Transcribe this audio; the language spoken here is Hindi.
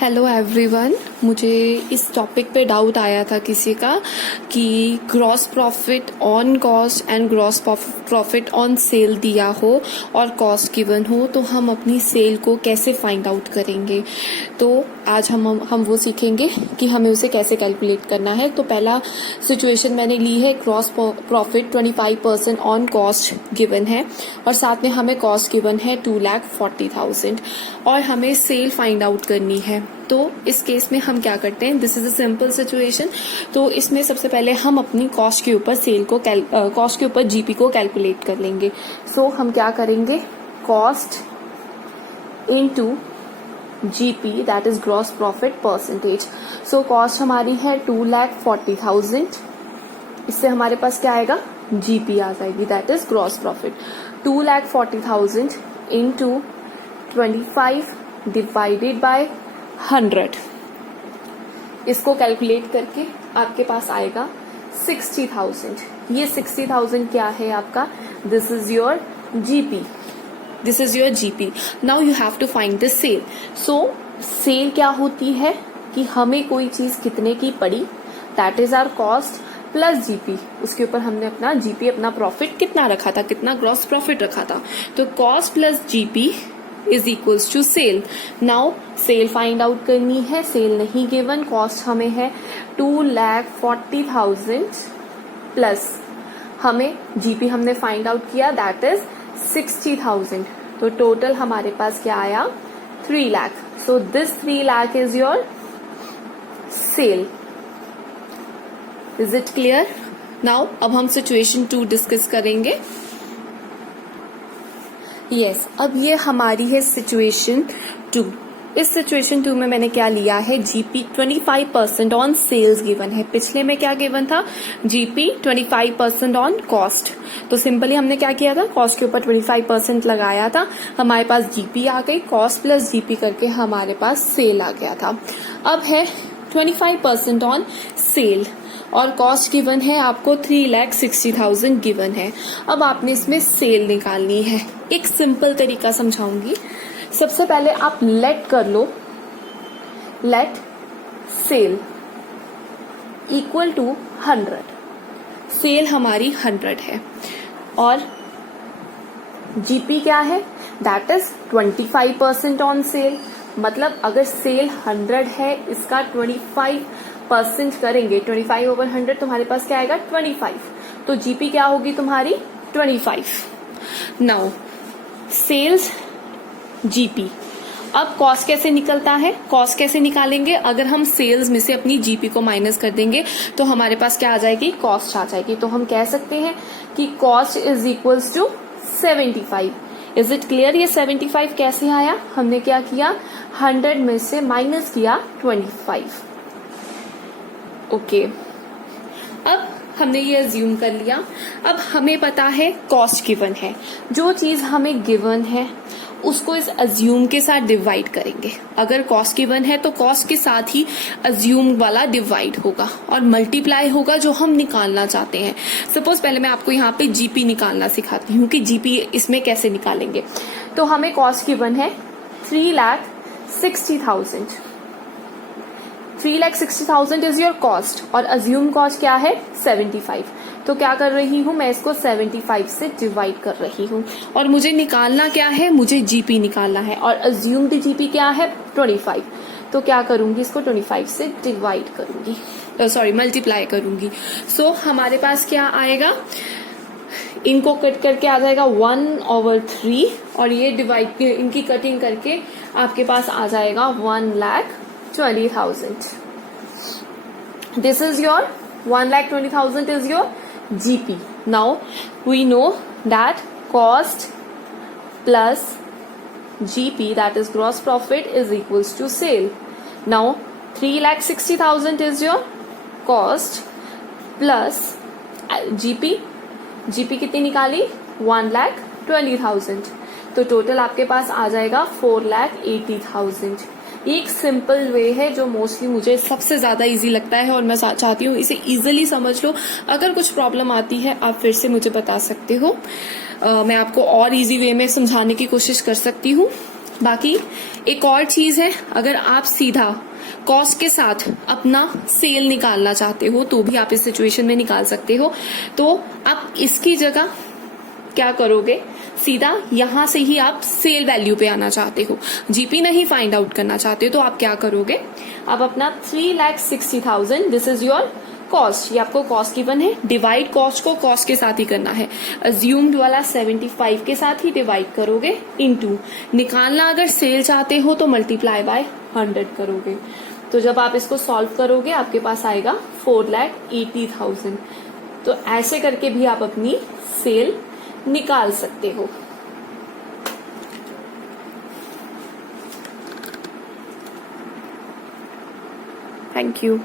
Hello everyone. मुझे इस टॉपिक पे डाउट आया था किसी का कि gross profit on cost and gross profit on sale दिया हो और कॉस्ट गिवन हो तो हम अपनी सेल को कैसे फाइंड आउट करेंगे। तो आज हम वो सीखेंगे कि हमें उसे कैसे कैलकुलेट करना है। तो पहला सिचुएशन मैंने ली है, gross profit 25% on cost given है और साथ में हमें कॉस्ट गिवन है 2,40,000 और हमें सेल फाइंड आउट करनी है। तो इस केस में हम क्या करते हैं, this is a simple situation. तो इसमें सबसे पहले हम अपनी कॉस्ट के ऊपर कॉस्ट के ऊपर जीपी को कैलकुलेट कर लेंगे। सो हम क्या करेंगे, cost into GP that is gross profit percentage. So cost हमारी है 2,40,000, इससे हमारे पास क्या आएगा, जीपी आ जाएगी that is gross profit. 2,40,000 into 25 divided by 100, इसको कैलकुलेट करके आपके पास आएगा 60,000। ये 60,000 क्या है आपका, this is your GP, this is your GP. Now you have to find the sale. So sale क्या होती है कि हमें कोई चीज कितने की पड़ी, that is our cost plus GP, उसके ऊपर हमने अपना जीपी, अपना प्रॉफिट कितना रखा था, कितना ग्रॉस प्रॉफिट रखा था। तो cost plus GP is equals to sale. Now sale find out करनी है, सेल नहीं गिवन, कॉस्ट हमें है 2,40,000 प्लस हमें जीपी हमने फाइंड आउट किया दैट इज 60,000। तो टोटल हमारे पास क्या आया, 3 lakh. So this 3 lakh is your sale. Is it clear? Now अब हम सिचुएशन 2 डिस्कस करेंगे। यस, अब ये हमारी है सिचुएशन 2। इस सिचुएशन 2 में मैंने क्या लिया है, जीपी 25% ऑन सेल्स गिवन है। पिछले में क्या गिवन था, जीपी 25% ऑन कॉस्ट। तो सिंपली हमने क्या किया था, कॉस्ट के ऊपर 25% लगाया था, हमारे पास जीपी आ गई, कॉस्ट प्लस जीपी करके हमारे पास सेल आ गया था। अब है 25% ऑन सेल और कॉस्ट गिवन है आपको 3,60,000 गिवन है। अब आपने इसमें सेल निकालनी है। एक सिंपल तरीका समझाऊंगी। सबसे पहले आप लेट कर लो, let sale equal to 100। Sale हमारी 100 है और जीपी क्या है, दैट इज 25% ऑन सेल। मतलब अगर सेल 100 है, इसका 25% करेंगे, 25/100 तुम्हारे पास क्या आएगा, 25। तो जीपी क्या होगी तुम्हारी, 25। Now sales GP. अब कॉस्ट कैसे निकलता है, कॉस्ट कैसे निकालेंगे, अगर हम सेल्स में से अपनी जीपी को माइनस कर देंगे तो हमारे पास क्या आ जाएगी, कॉस्ट आ जाएगी। तो हम कह सकते हैं कि cost is equals to 75। Is it clear? ये 75 कैसे आया, हमने क्या किया, 100 में से माइनस किया 25। ओके, अब हमने ये अज्यूम कर लिया। अब हमें पता है कॉस्ट गिवन है, जो चीज हमें गिवन है उसको इस अज्यूम के साथ डिवाइड करेंगे। अगर कॉस्ट गिवन है तो कॉस्ट के साथ ही अज्यूम वाला डिवाइड होगा और मल्टीप्लाई होगा जो हम निकालना चाहते हैं। सपोज पहले मैं आपको यहाँ पे जीपी निकालना सिखाती हूँ कि जीपी इसमें कैसे निकालेंगे। तो हमें कॉस्ट गिवन है 3,60,000। 3,60,000 इज योर कॉस्ट और अज्यूम कॉस्ट क्या है, 75। तो क्या कर रही हूं मैं, इसको 75 से डिवाइड कर रही हूं और मुझे निकालना क्या है, मुझे जीपी निकालना है और अज्यूम्ड जीपी क्या है, 25। तो क्या करूंगी, इसको 25 से डिवाइड करूंगी, मल्टीप्लाई करूंगी। सो हमारे पास क्या आएगा, इनको कट करके आ जाएगा 1/3 और ये डिवाइड, इनकी कटिंग करके आपके पास आ जाएगा 1,20,000। This is your 1,20,000 is your GP. Now we know that cost plus GP, that is gross profit, is equals to sale. Now 3,60,000 is your cost plus GP. GP कितनी निकाली, 1,20,000। तो टोटल आपके पास आ जाएगा 4,80,000। एक सिंपल वे है जो मोस्टली मुझे सबसे ज्यादा इजी लगता है और मैं चाहती हूँ इसे इजीली समझ लो। अगर कुछ प्रॉब्लम आती है आप फिर से मुझे बता सकते हो, मैं आपको और इजी वे में समझाने की कोशिश कर सकती हूँ। बाकी एक और चीज है, अगर आप सीधा कॉस्ट के साथ अपना सेल निकालना चाहते हो तो भी आप इस सिचुएशन में निकाल सकते हो। तो आप इसकी जगह क्या करोगे, सीधा यहां से ही आप सेल वैल्यू पे आना चाहते हो, जीपी नहीं फाइंड आउट करना चाहते हो, तो आप क्या करोगे, आप अपना 3,60,000 दिस इज योर कॉस्ट, ये आपको कॉस्ट गिवन है, डिवाइड कॉस्ट को कॉस्ट के साथ ही करना है, अज्यूम्ड वाला 75 के साथ ही डिवाइड करोगे, इनटू निकालना अगर सेल चाहते हो तो मल्टीप्लाई बाय 100 करोगे। तो जब आप इसको सॉल्व करोगे आपके पास आएगा 4,80,000। तो ऐसे करके भी आप अपनी सेल निकाल सकते हो। Thank you.